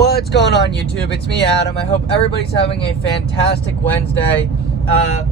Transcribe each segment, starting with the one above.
What's going on, YouTube? It's me, Adam. I hope everybody's having a fantastic Wednesday. We're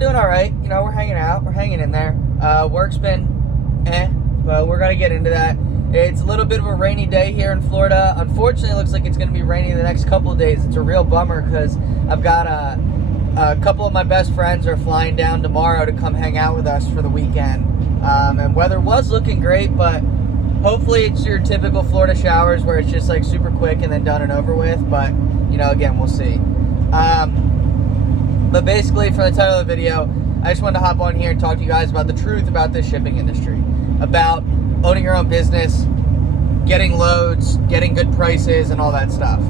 doing all right. You know, we're hanging out. We're hanging in there. Work's been but we're gonna get into that. It's a little bit of a rainy day here in Florida. Unfortunately, it looks like it's gonna be rainy the next couple of days. It's a real bummer because I've got a couple of my best friends are flying down tomorrow to come hang out with us for the weekend. And weather was looking great, but hopefully it's your typical Florida showers where it's just like super quick and then done and over with. But, you know, again, we'll see. But basically, for the title of the video, I just wanted to hop on here and talk to you guys about the truth about this shipping industry. About owning your own business, getting loads, getting good prices, and all that stuff.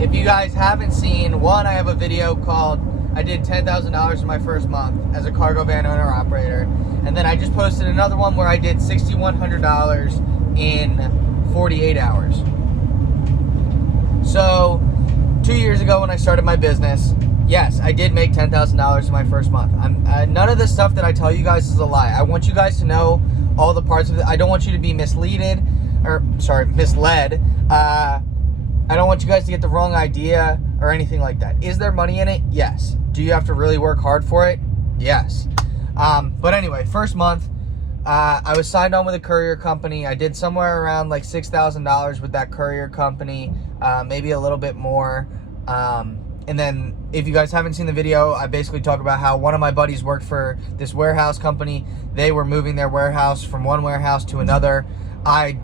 If you guys haven't seen, one, I have a video called I did $10,000 in my first month as a cargo van owner-operator. And then I just posted another one where I did $6,100 in 48 hours. So, 2 years ago when I started my business, yes, I did make $10,000 in my first month. None of the stuff that I tell you guys is a lie. I want you guys to know all the parts of it. I don't want you to be misled. I don't want you guys to get the wrong idea or anything like that. Is there money in it? Yes. Do you have to really work hard for it? Yes. But anyway, first month, I was signed on with a courier company. I did somewhere around like $6,000 with that courier company, maybe a little bit more. And then if you guys haven't seen the video, I basically talk about how one of my buddies worked for this warehouse company. They were moving their warehouse from one warehouse to another. I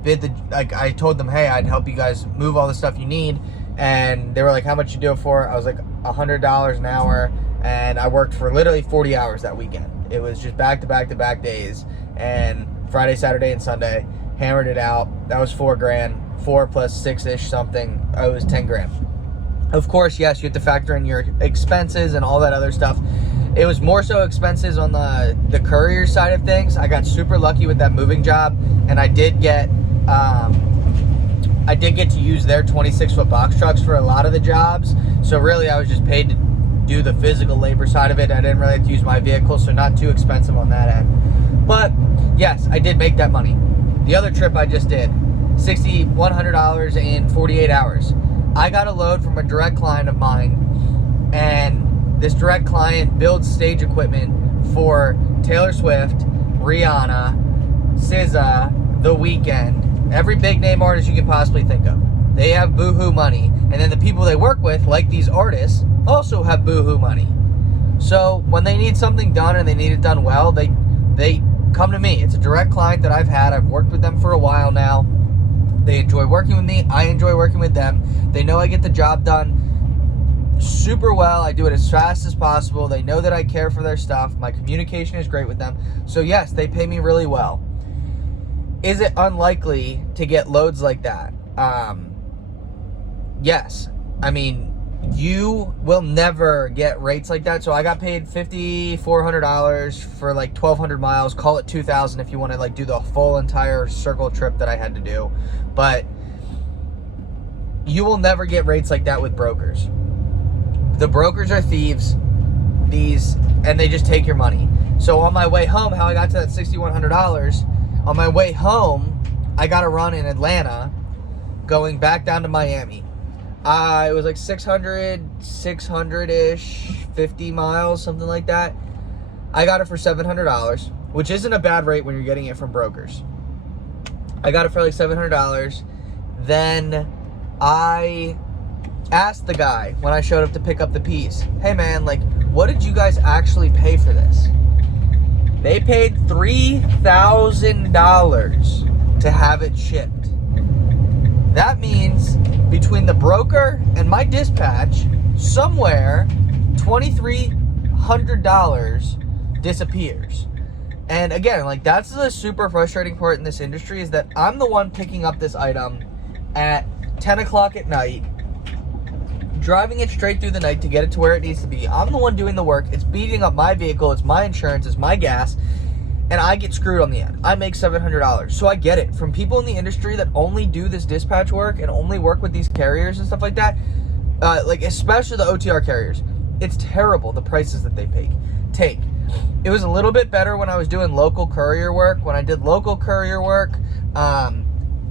told them, hey, I'd help you guys move all the stuff you need. And they were like, how much you do it for? I was like, $100 an hour. And I worked for literally 40 hours that weekend. It was just back-to-back days. And Friday, Saturday, and Sunday, hammered it out. That was $4 grand. 4 plus 6-ish something. It was 10 grand. Of course, yes, you have to factor in your expenses and all that other stuff. It was more so expenses on the courier side of things. I got super lucky with that moving job, and I did get to use their 26-foot box trucks for a lot of the jobs. So really, I was just paid to do the physical labor side of it. I didn't really have to use my vehicle, so not too expensive on that end. But yes, I did make that money. The other trip I just did, $6,100 in 48 hours. I got a load from a direct client of mine, and this direct client builds stage equipment for Taylor Swift, Rihanna, SZA, The Weeknd, every big name artist you can possibly think of. They have boohoo money, and then the people they work with, like these artists, also have boohoo money. So when they need something done and they need it done well, they come to me. It's a direct client that I've had. I've worked with them for a while now. They enjoy working with me. I enjoy working with them. They know I get the job done super well. I do it as fast as possible. They know that I care for their stuff. My communication is great with them. So yes, they pay me really well. Is it unlikely to get loads like that? Yes. I mean, you will never get rates like that. So I got paid $5,400 for like 1,200 miles. Call it 2,000 if you want to like do the full entire circle trip that I had to do. But you will never get rates like that with brokers. The brokers are thieves. And they just take your money. So on my way home, how I got to that $6,100, on my way home, I got a run in Atlanta going back down to Miami. It was like 600-ish, 50 miles, something like that. I got it for $700, which isn't a bad rate when you're getting it from brokers. I got it for like $700. Then I asked the guy when I showed up to pick up the piece, hey man, like, what did you guys actually pay for this? They paid $3,000 to have it shipped. That means between the broker and my dispatch, somewhere $2,300 disappears. And again, like, that's the super frustrating part in this industry, is that I'm the one picking up this item at 10 o'clock at night, driving it straight through the night to get it to where it needs to be. I'm the one doing the work. It's beating up my vehicle. It's my insurance. It's my gas. And I get screwed on the end. I make $700. So I get it. From people in the industry that only do this dispatch work and only work with these carriers and stuff like that, like especially the OTR carriers, it's terrible the prices that they take. It was a little bit better when I was doing local courier work. When I did local courier work,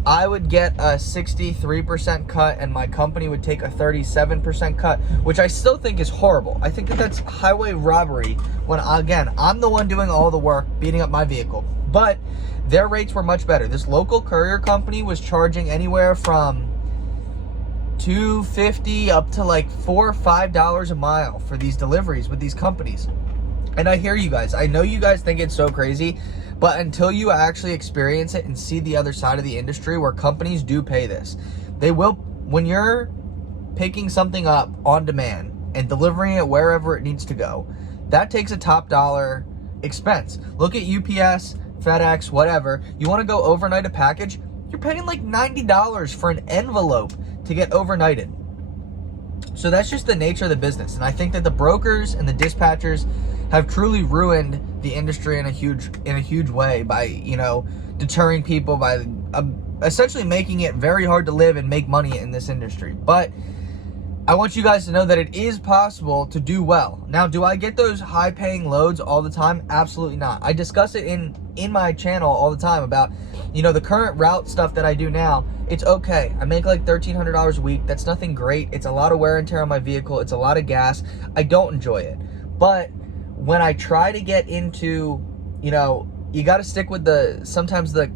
I would get a 63% cut and my company would take a 37% cut, which I still think is horrible. I think that that's highway robbery when, again, I'm the one doing all the work, beating up my vehicle. But their rates were much better. This local courier company was charging anywhere from $2.50 up to like $4 or $5 a mile for these deliveries with these companies. And I hear you guys. I know you guys think it's so crazy, but until you actually experience it and see the other side of the industry where companies do pay this, they will, when you're picking something up on demand and delivering it wherever it needs to go, that takes a top dollar expense. Look at UPS, FedEx, whatever. You want to go overnight a package, you're paying like $90 for an envelope to get overnighted. So that's just the nature of the business. And I think that the brokers and the dispatchers have truly ruined the industry in a huge way by, you know, deterring people, by essentially making it very hard to live and make money in this industry. But I want you guys to know that it is possible to do well. Now, do I get those high paying loads all the time? Absolutely not. I discuss it in my channel all the time about, you know, the current route stuff that I do now. It's okay. I make like $1,300 a week. That's nothing great. It's a lot of wear and tear on my vehicle. It's a lot of gas. I don't enjoy it. But when I try to get into, you know, you got to stick with sometimes the,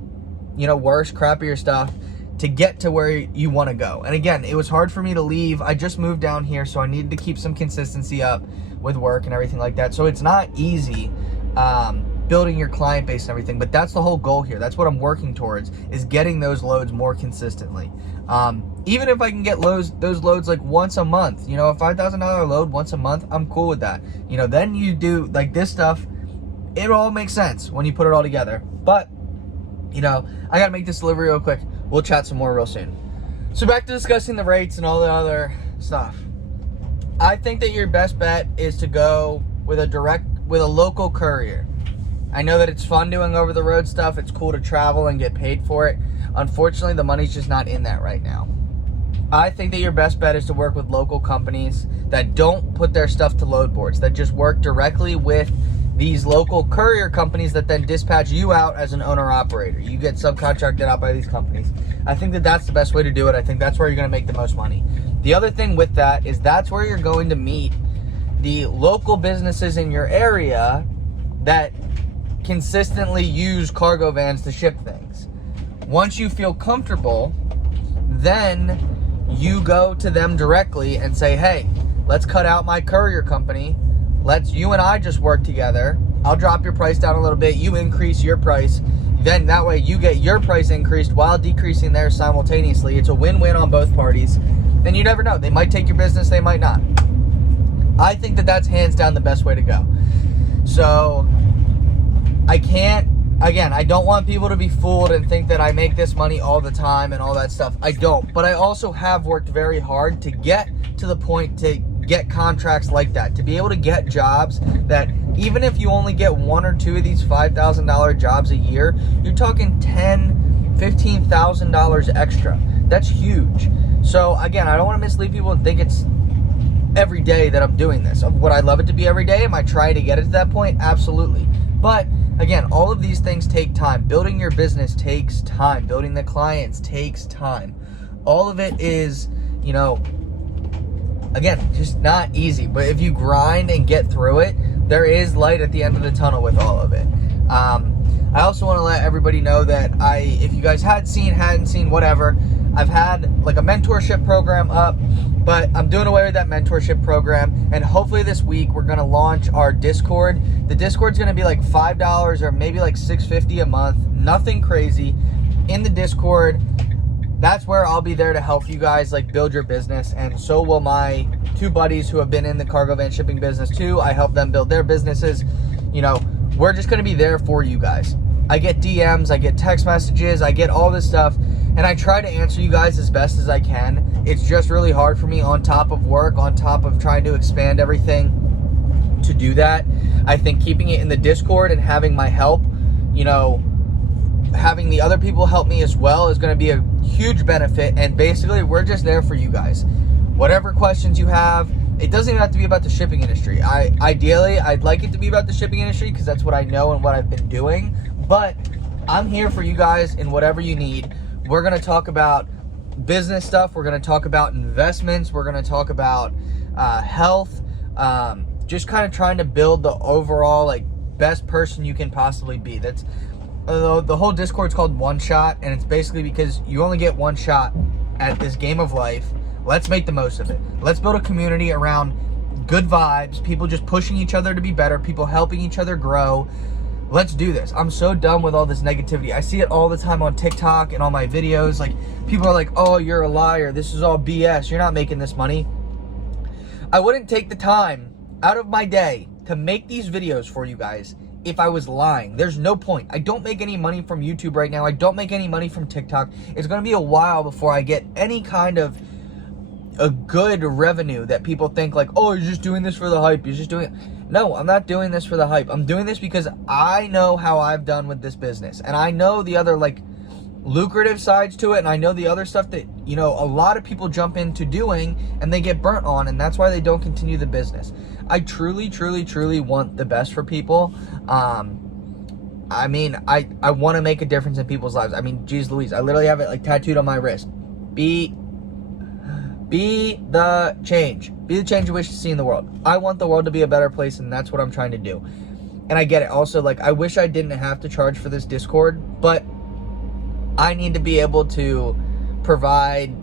you know, worse, crappier stuff to get to where you want to go. And again, it was hard for me to leave. I just moved down here, so I needed to keep some consistency up with work and everything like that. So it's not easy building your client base and everything, but that's the whole goal here. That's what I'm working towards, is getting those loads more consistently. Even if I can get those loads like once a month, you know, a $5,000 load once a month, I'm cool with that. You know, then you do like this stuff, it all makes sense when you put it all together. But, you know, I gotta make this delivery real quick. We'll chat some more real soon. So back to discussing the rates and all the other stuff. I think that your best bet is to go with a local courier. I know that it's fun doing over the road stuff. It's cool to travel and get paid for it. Unfortunately, the money's just not in that right now. I think that your best bet is to work with local companies that don't put their stuff to load boards, that just work directly with these local courier companies that then dispatch you out as an owner-operator. You get subcontracted out by these companies. I think that that's the best way to do it. I think that's where you're going to make the most money. The other thing with that is that's where you're going to meet the local businesses in your area that consistently use cargo vans to ship things. Once you feel comfortable, then you go to them directly and say, hey, let's cut out my courier company. You and I just work together. I'll drop your price down a little bit. You increase your price. Then that way you get your price increased while decreasing theirs simultaneously. It's a win-win on both parties. Then you never know. They might take your business. They might not. I think that that's hands down the best way to go. So I don't want people to be fooled and think that I make this money all the time and all that stuff. I don't. But I also have worked very hard to get to the point to get contracts like that, to be able to get jobs that even if you only get one or two of these $5,000 jobs a year, you're talking $10,000, $15,000 extra. That's huge. So again, I don't want to mislead people and think it's every day that I'm doing this. Would I love it to be every day? Am I trying to get it to that point? Absolutely. But again, all of these things take time. Building your business takes time. Building the clients takes time. All of it is, you know, again, just not easy. But if you grind and get through it, there is light at the end of the tunnel with all of it. I also want to let everybody know that if you guys hadn't seen, whatever, I've had like a mentorship program up, but I'm doing away with that mentorship program. And hopefully this week we're going to launch our Discord. The Discord's going to be like $5 or maybe like $6.50 a month. Nothing crazy. In the Discord, that's where I'll be there to help you guys like build your business, and so will my two buddies who have been in the cargo van shipping business too. I help them build their businesses. You know, we're just going to be there for you guys. I get DMs, I get text messages, I get all this stuff, and I try to answer you guys as best as I can. It's just really hard for me on top of work, on top of trying to expand everything, to do that. I think keeping it in the Discord and having my help, you know, having the other people help me as well is going to be a huge benefit. And basically we're just there for you guys. Whatever questions you have, it doesn't even have to be about the shipping industry. Ideally, I'd like it to be about the shipping industry because that's what I know and what I've been doing. But I'm here for you guys in whatever you need. We're going to talk about business stuff. We're going to talk about investments. We're going to talk about health. Just kind of trying to build the overall like best person you can possibly be. That's the whole Discord's called One Shot, and it's basically because you only get one shot at this game of life. Let's make the most of it. Let's build a community around good vibes, people just pushing each other to be better, people helping each other grow. Let's do this. I'm so done with all this negativity. I see it all the time on TikTok and all my videos. Like, people are like, oh, you're a liar. This is all BS. You're not making this money. I wouldn't take the time out of my day to make these videos for you guys if I was lying. There's no point. I don't make any money from YouTube right now. I don't make any money from TikTok. It's going to be a while before I get any kind of a good revenue that people think like, oh, you're just doing this for the hype. You're just doing it. No, I'm not doing this for the hype. I'm doing this because I know how I've done with this business. And I know the other like lucrative sides to it. And I know the other stuff that, you know, a lot of people jump into doing and they get burnt on. And that's why they don't continue the business. I truly, truly, truly want the best for people. I mean, I want to make a difference in people's lives. I mean, geez Louise, I literally have it like tattooed on my wrist. Be the change. Be the change you wish to see in the world. I want the world to be a better place, and that's what I'm trying to do. And I get it. Also, like, I wish I didn't have to charge for this Discord, but I need to be able to provide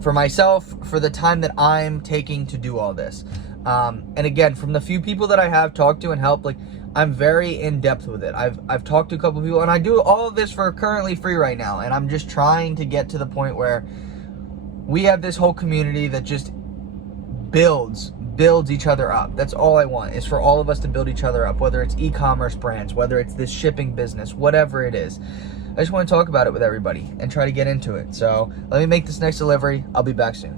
for myself for the time that I'm taking to do all this. And again, from the few people that I have talked to and helped, like, I'm very in depth with it. I've talked to a couple people, and I do all of this for currently free right now. And I'm just trying to get to the point where we have this whole community that just builds each other up. That's all I want, is for all of us to build each other up, whether it's e-commerce brands, whether it's this shipping business, whatever it is. I just want to talk about it with everybody and try to get into it. So let me make this next delivery. I'll be back soon.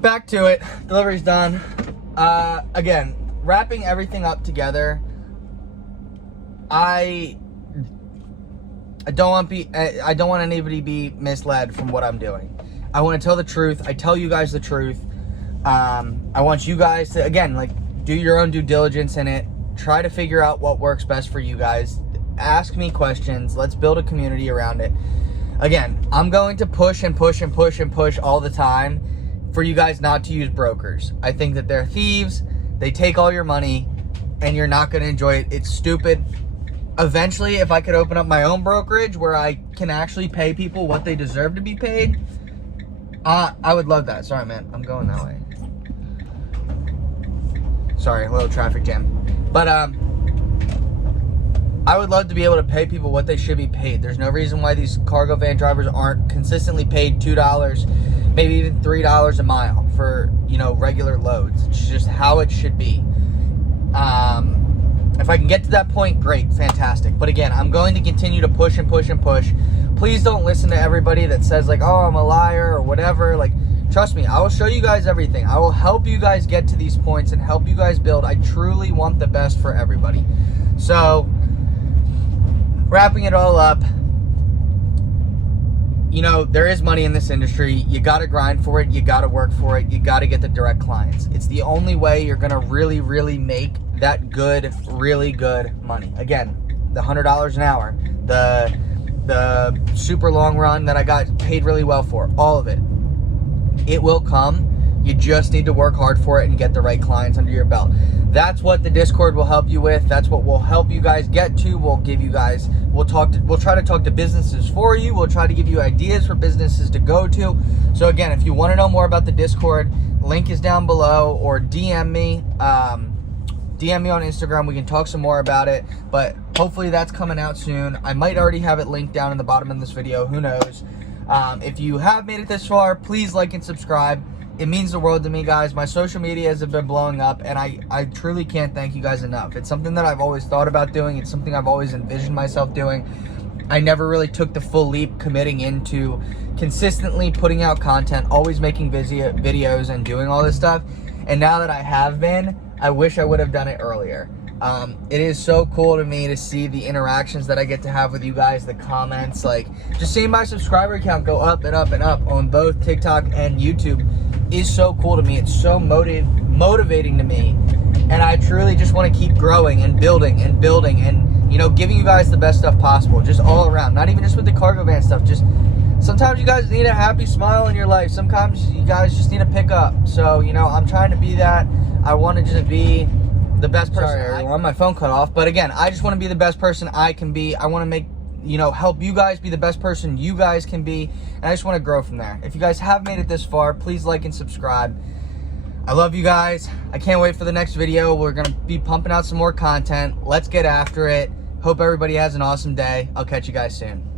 Back to it. Delivery's done. Again, wrapping everything up together. I don't want anybody to be misled from what I'm doing. I want to tell the truth. I tell you guys the truth. I want you guys to, again, like, do your own due diligence in it. Try to figure out what works best for you guys. Ask me questions. Let's build a community around it. Again, I'm going to push and push and push and push all the time for you guys not to use brokers. I think that they're thieves. They take all your money and you're not going to enjoy it. It's stupid. Eventually, if I could open up my own brokerage where I can actually pay people what they deserve to be paid, I would love that. Sorry, man. I'm going that way. Sorry, a little traffic jam. But, I would love to be able to pay people what they should be paid. There's no reason why these cargo van drivers aren't consistently paid $2, maybe even $3 a mile for, you know, regular loads. It's just how it should be. If I can get to that point, great, fantastic. But again, I'm going to continue to push and push and push. Please don't listen to everybody that says like, oh, I'm a liar or whatever. Like, trust me, I will show you guys everything. I will help you guys get to these points and help you guys build. I truly want the best for everybody. So, wrapping it all up, you know, there is money in this industry. You got to grind for it. You got to work for it. You got to get the direct clients. It's the only way you're going to really, really make that good, really good money. Again, the $100 an hour, the super long run that I got paid really well for, all of it. It will come. You just need to work hard for it and get the right clients under your belt. That's what the Discord will help you with. That's what will help you guys get to. We'll give you guys, we'll try to talk to businesses for you. We'll try to give you ideas for businesses to go to. So again, if you want to know more about the Discord, link is down below, or DM me. DM me on Instagram. We can talk some more about it, but hopefully that's coming out soon. I might already have it linked down in the bottom of this video. Who knows? If you have made it this far, please like and subscribe. It means the world to me, guys. My social medias have been blowing up, and I truly can't thank you guys enough. It's something that I've always thought about doing. It's something I've always envisioned myself doing. I never really took the full leap committing into consistently putting out content, always making videos and doing all this stuff. And now that I have been, I wish I would have done it earlier. It is so cool to me to see the interactions that I get to have with you guys, the comments, like just seeing my subscriber count go up and up and up on both TikTok and YouTube is so cool to me. It's so motivating to me, and I truly just want to keep growing and building and building and, you know, giving you guys the best stuff possible, just all around, not even just with the cargo van stuff, just sometimes you guys need a happy smile in your life. Sometimes you guys just need to pick up. So, you know, I'm trying to be that. I want to just be the best person. Sorry, everyone, my phone cut off. But again, I just want to be the best person I can be. I want to make, you know, help you guys be the best person you guys can be. And I just want to grow from there. If you guys have made it this far, please like and subscribe. I love you guys. I can't wait for the next video. We're going to be pumping out some more content. Let's get after it. Hope everybody has an awesome day. I'll catch you guys soon.